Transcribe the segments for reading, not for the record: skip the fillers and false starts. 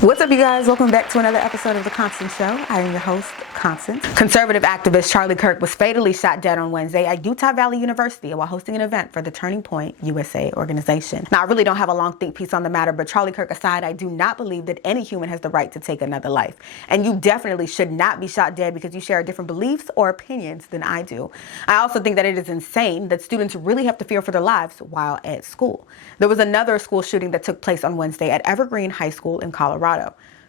What's up, you guys? Welcome back to another episode of The Constance Show. I am your host, Constance. Conservative activist Charlie Kirk was fatally shot dead on Wednesday at Utah Valley University while hosting an event for the Turning Point USA organization. Now, I really don't have a long think piece on the matter, but Charlie Kirk aside, I do not believe that any human has the right to take another life. And you definitely should not be shot dead because you share different beliefs or opinions than I do. I also think that it is insane that students really have to fear for their lives while at school. There was another school shooting that took place on Wednesday at Evergreen High School in Colorado.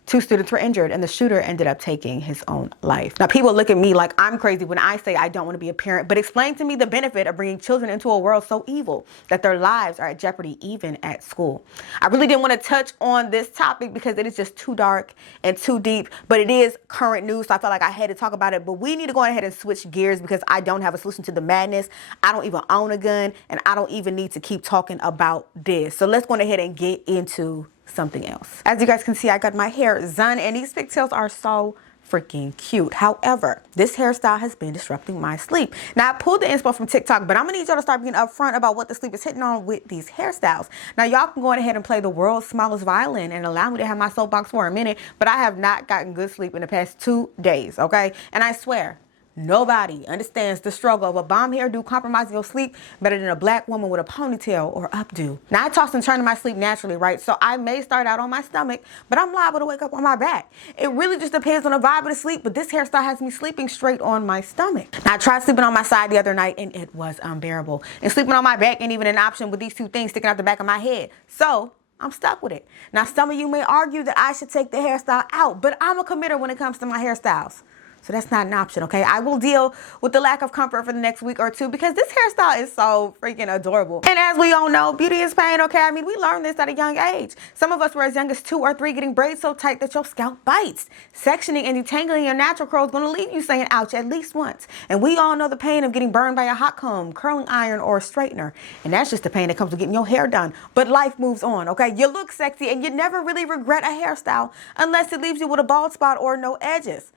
2 students were injured and the shooter ended up taking his own life. Now, people look at me like I'm crazy when I say I don't want to be a parent, but explain to me the benefit of bringing children into a world so evil that their lives are at jeopardy even at school. I really didn't want to touch on this topic because it is just too dark and too deep, but it is current news, so I felt like I had to talk about it. But we need to go ahead and switch gears because I don't have a solution to the madness. I don't even own a gun, and I don't even need to keep talking about this. So let's go ahead and get into something else. As you guys can see, I got my hair done and these pigtails are so freaking cute. However, this hairstyle has been disrupting my sleep. Now, I pulled the inspo from TikTok, but I'm gonna need y'all to start being upfront about what the sleep is hitting on with these hairstyles. Now, y'all can go ahead and play the world's smallest violin and allow me to have my soapbox for a minute, but I have not gotten good sleep in the past 2 days, okay? And I swear, nobody understands the struggle of a bomb hairdo compromising your sleep better than a black woman with a ponytail or updo. Now, I toss and turn in my sleep naturally, right? So I may start out on my stomach, but I'm liable to wake up on my back. It really just depends on the vibe of the sleep, but this hairstyle has me sleeping straight on my stomach. Now, I tried sleeping on my side the other night and it was unbearable. And sleeping on my back ain't even an option with these 2 things sticking out the back of my head. So I'm stuck with it. Now, some of you may argue that I should take the hairstyle out, but I'm a committer when it comes to my hairstyles. So that's not an option, okay? I will deal with the lack of comfort for the next week or 2 because this hairstyle is so freaking adorable. And as we all know, beauty is pain, okay? I mean, we learned this at a young age. Some of us were as young as 2 or 3 getting braids so tight that your scalp bites. Sectioning and detangling your natural curl is gonna leave you saying ouch at least once. And we all know the pain of getting burned by a hot comb, curling iron, or a straightener. And that's just the pain that comes with getting your hair done. But life moves on, okay? You look sexy and you never really regret a hairstyle unless it leaves you with a bald spot or no edges.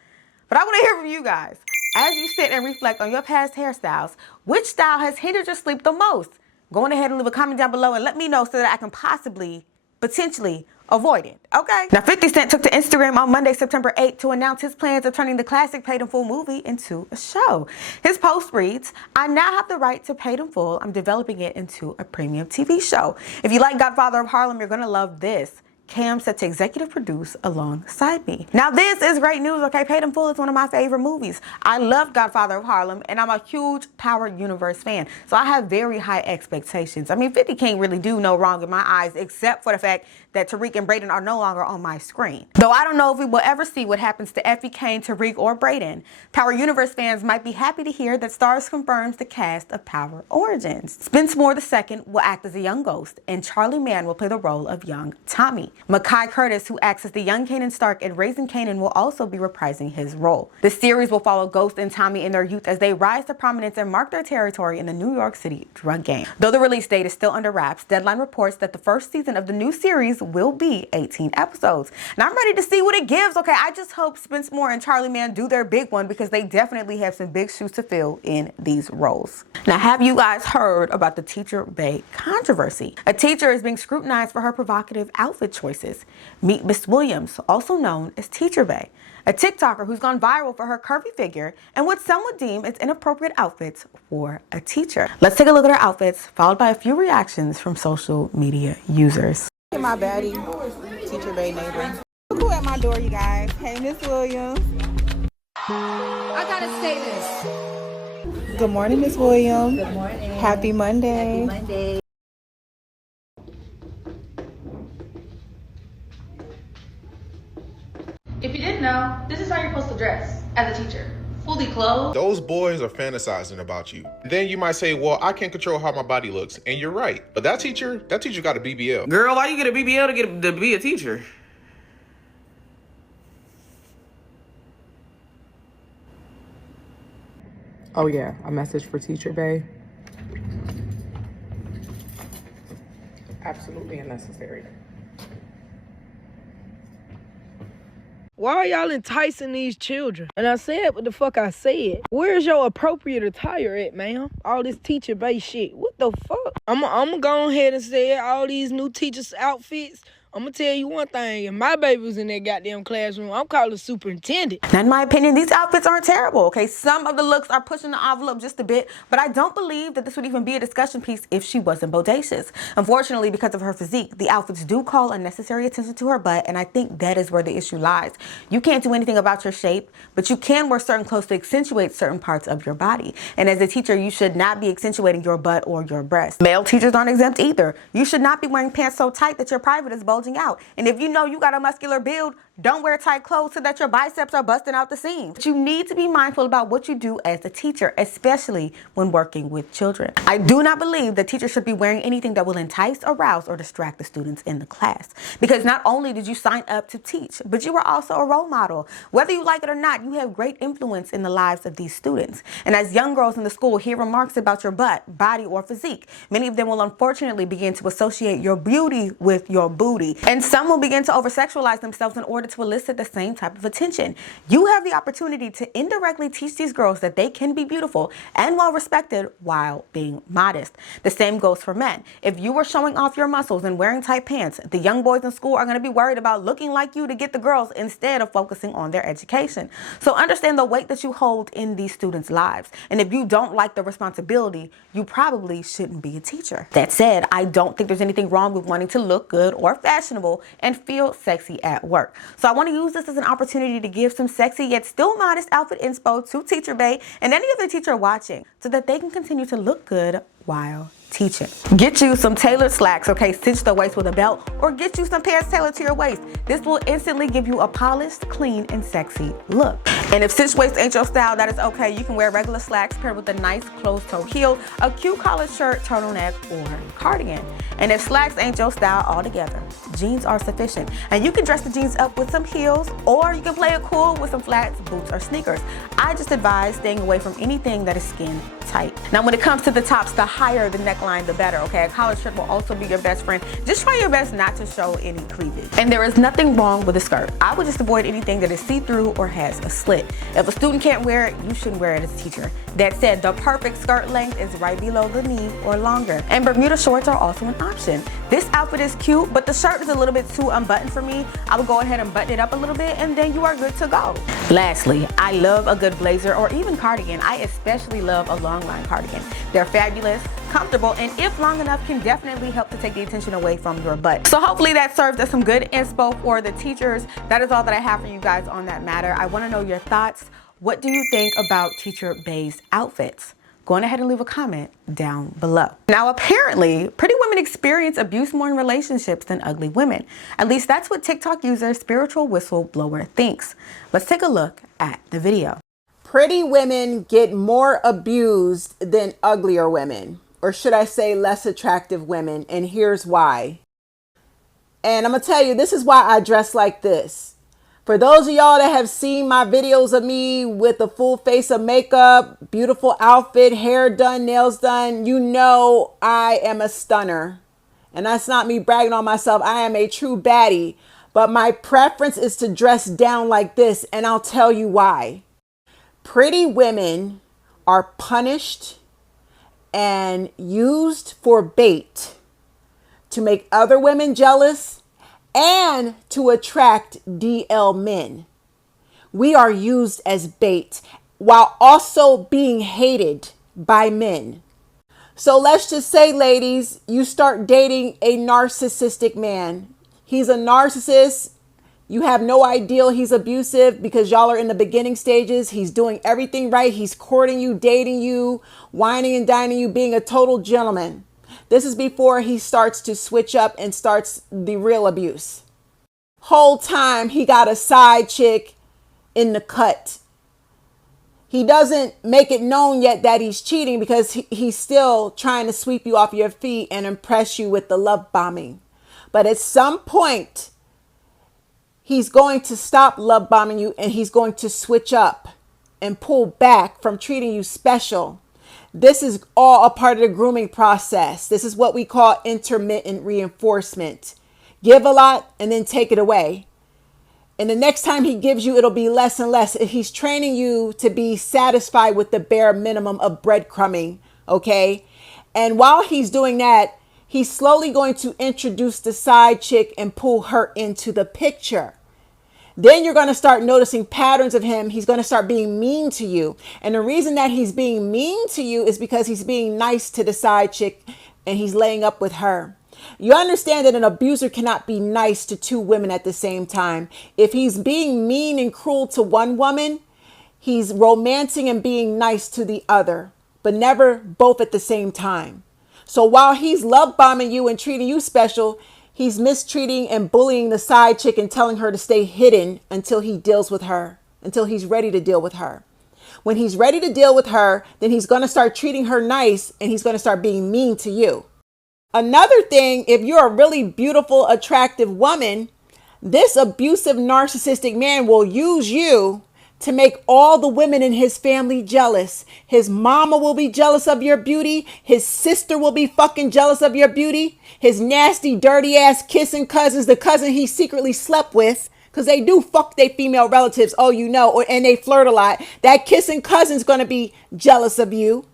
But I want to hear from you guys. As you sit and reflect on your past hairstyles, which style has hindered your sleep the most? Go on ahead and leave a comment down below and let me know so that I can potentially avoid it, okay? Now, 50 Cent took to Instagram on Monday, September 8th to announce his plans of turning the classic Paid in Full movie into a show. His post reads, "I now have the right to Paid in Full. I'm developing it into a premium TV show. If you like Godfather of Harlem, you're gonna love this. Cam set to executive produce alongside me." Now, this is great news, okay? Paid in Full is one of my favorite movies. I love Godfather of Harlem, and I'm a huge Power Universe fan, so I have very high expectations. I mean, 50 can't really do no wrong in my eyes, except for the fact that Tariq and Brayden are no longer on my screen. Though I don't know if we will ever see what happens to Effie, Kane, Tariq, or Brayden, Power Universe fans might be happy to hear that Starz confirms the cast of Power Origins. Spence Moore II will act as a young Ghost, and Charlie Mann will play the role of young Tommy. Mekhi Curtis, who acts as the young Kanan Stark in Raising Kanan, will also be reprising his role. The series will follow Ghost and Tommy in their youth as they rise to prominence and mark their territory in the New York City drug game. Though the release date is still under wraps, Deadline reports that the first season of the new series will be 18 episodes. And I'm ready to see what it gives, okay? I just hope Spence Moore and Charlie Mann do their big one because they definitely have some big shoes to fill in these roles. Now, have you guys heard about the Teacher Bae controversy? A teacher is being scrutinized for her provocative outfit choices. Meet Miss Williams, also known as Teacher Bae, a TikToker who's gone viral for her curvy figure and what some would deem as inappropriate outfits for a teacher. Let's take a look at her outfits, followed by a few reactions from social media users. My baddie, Teacher Bae neighbor. Look who at my door, you guys. Hey, Miss Williams. I gotta say this. Good morning, Miss Williams. Good morning. Happy Monday. Happy Monday. If you didn't know, this is how you're supposed to dress as a teacher. Fully clothed. Those boys are fantasizing about you. Then you might say, well, I can't control how my body looks. And you're right. But that teacher got a BBL. Girl, why you get a BBL to be a teacher? Oh yeah, a message for Teacher Bae. Absolutely unnecessary. Why are y'all enticing these children? And I said what the fuck I said. Where's your appropriate attire at, ma'am? All this Teacher Bae shit. What the fuck? I'm gonna go ahead and say all these new teachers' outfits I'm gonna tell you one thing. If my baby was in that goddamn classroom, I'm calling superintendent. Now, in my opinion, these outfits aren't terrible, okay? Some of the looks are pushing the envelope just a bit, but I don't believe that this would even be a discussion piece if she wasn't bodacious. Unfortunately, because of her physique, the outfits do call unnecessary attention to her butt, and I think that is where the issue lies. You can't do anything about your shape, but you can wear certain clothes to accentuate certain parts of your body. And as a teacher, you should not be accentuating your butt or your breast. Male teachers aren't exempt either. You should not be wearing pants so tight that your private is bulging out. And if you know you got a muscular build, don't wear tight clothes so that your biceps are busting out the seams. But you need to be mindful about what you do as a teacher, especially when working with children. I do not believe that teachers should be wearing anything that will entice, arouse, or distract the students in the class. Because not only did you sign up to teach, but you are also a role model. Whether you like it or not, you have great influence in the lives of these students. And as young girls in the school hear remarks about your butt, body, or physique, many of them will unfortunately begin to associate your beauty with your booty. And some will begin to over-sexualize themselves in order to elicit the same type of attention. You have the opportunity to indirectly teach these girls that they can be beautiful and well-respected while being modest. The same goes for men. If you are showing off your muscles and wearing tight pants, the young boys in school are going to be worried about looking like you to get the girls instead of focusing on their education. So understand the weight that you hold in these students' lives. And if you don't like the responsibility, you probably shouldn't be a teacher. That said, I don't think there's anything wrong with wanting to look good or fashionable and feel sexy at work. So I want to use this as an opportunity to give some sexy yet still modest outfit inspo to Teacher Bae and any other teacher watching so that they can continue to look good while teaching. Get you some tailored slacks, okay? Cinch the waist with a belt, or get you some pants tailored to your waist. This will instantly give you a polished, clean, and sexy look. And if cinch waist ain't your style, that is okay. You can wear regular slacks paired with a nice closed-toe heel, a cute collared shirt, turtleneck, or cardigan. And if slacks ain't your style altogether, jeans are sufficient. And you can dress the jeans up with some heels, or you can play it cool with some flats, boots, or sneakers. I just advise staying away from anything that is skin tight. Now, when it comes to the tops, the higher the neckline, the better, okay? A collared shirt will also be your best friend. Just try your best not to show any cleavage. And there is nothing wrong with a skirt. I would just avoid anything that is see-through or has a slit. If a student can't wear it, you shouldn't wear it as a teacher. That said, the perfect skirt length is right below the knee or longer. And Bermuda shorts are also an option. This outfit is cute, but the shirt is a little bit too unbuttoned for me. I would go ahead and button it up a little bit, and then you are good to go. Lastly, I love a good blazer or even cardigan. I especially love a long line cardigan. They're fabulous, comfortable, and if long enough, can definitely help to take the attention away from your butt. So hopefully that serves as some good inspo for the teachers. That is all that I have for you guys on that matter. I want to know your thoughts. What do you think about Teacher Bae's outfits? Go on ahead and leave a comment down below. Now, apparently, pretty women experience abuse more in relationships than ugly women. At least that's what TikTok user Spiritual Whistleblower thinks. Let's take a look at the video. Pretty women get more abused than uglier women, or should I say less attractive women, and here's why. And I'm gonna tell you, this is why I dress like this. For those of y'all that have seen my videos of me with a full face of makeup, beautiful outfit, hair done, nails done, you know I am a stunner. And that's not me bragging on myself. I am a true baddie. But my preference is to dress down like this, and I'll tell you why. Pretty women are punished and used for bait to make other women jealous and to attract DL men. We are used as bait while also being hated by men. So let's just say, ladies, you start dating a narcissistic man. He's a narcissist. You have no ideal he's abusive because y'all are in the beginning stages. He's doing everything right. He's courting you, dating you, whining and dining you, being a total gentleman. This is before he starts to switch up and starts the real abuse. Whole time he got a side chick in the cut. He doesn't make it known yet that he's cheating because he's still trying to sweep you off your feet and impress you with the love bombing. But at some point, he's going to stop love bombing you and he's going to switch up and pull back from treating you special. This is all a part of the grooming process. This is what we call intermittent reinforcement. Give a lot and then take it away. And the next time he gives you, it'll be less and less. He's training you to be satisfied with the bare minimum of breadcrumbing, okay? And while he's doing that, he's slowly going to introduce the side chick and pull her into the picture. Then you're going to start noticing patterns of him. He's going to start being mean to you. And the reason that he's being mean to you is because he's being nice to the side chick and he's laying up with her. You understand that an abuser cannot be nice to two women at the same time. If he's being mean and cruel to one woman, he's romancing and being nice to the other, but never both at the same time. So while he's love bombing you and treating you special, he's mistreating and bullying the side chick and telling her to stay hidden until he deals with her, until he's ready to deal with her. When he's ready to deal with her, then he's going to start treating her nice and he's going to start being mean to you. Another thing, if you're a really beautiful, attractive woman, this abusive, narcissistic man will use you to make all the women in his family jealous. His mama will be jealous of your beauty. His sister will be fucking jealous of your beauty. His nasty, dirty ass kissing cousins, the cousin he secretly slept with, because they do fuck their female relatives, oh, you know, and they flirt a lot. That kissing cousin's going to be jealous of you.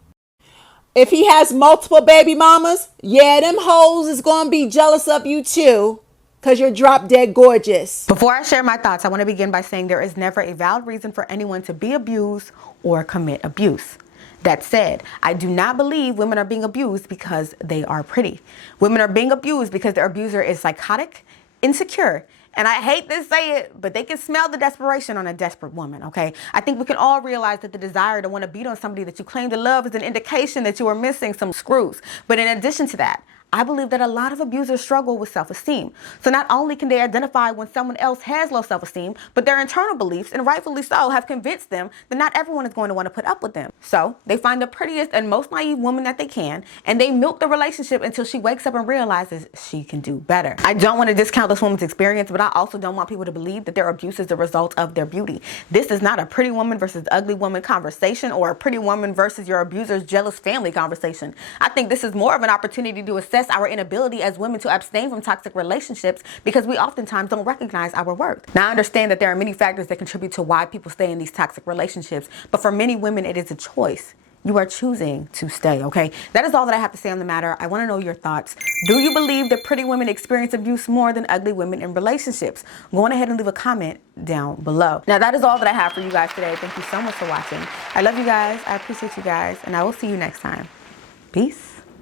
If he has multiple baby mamas, yeah, them hoes is going to be jealous of you too, because you're drop dead gorgeous. Before I share my thoughts, I want to begin by saying there is never a valid reason for anyone to be abused or commit abuse. That said, I do not believe women are being abused because they are pretty. Women are being abused because their abuser is psychotic, insecure, and I hate to say it, but they can smell the desperation on a desperate woman, okay? I think we can all realize that the desire to want to beat on somebody that you claim to love is an indication that you are missing some screws. But in addition to that, I believe that a lot of abusers struggle with self-esteem. So not only can they identify when someone else has low self-esteem, but their internal beliefs, and rightfully so, have convinced them that not everyone is going to want to put up with them. So they find the prettiest and most naive woman that they can, and they milk the relationship until she wakes up and realizes she can do better. I don't want to discount this woman's experience, but I also don't want people to believe that their abuse is the result of their beauty. This is not a pretty woman versus ugly woman conversation or a pretty woman versus your abuser's jealous family conversation. I think this is more of an opportunity to assess our inability as women to abstain from toxic relationships because we oftentimes don't recognize our worth. Now, I understand that there are many factors that contribute to why people stay in these toxic relationships, but for many women, it is a choice. You are choosing to stay, okay? That is all that I have to say on the matter. I want to know your thoughts. Do you believe that pretty women experience abuse more than ugly women in relationships? Go on ahead and leave a comment down below. Now, that is all that I have for you guys today. Thank you so much for watching. I love you guys. I appreciate you guys, and I will see you next time. Peace.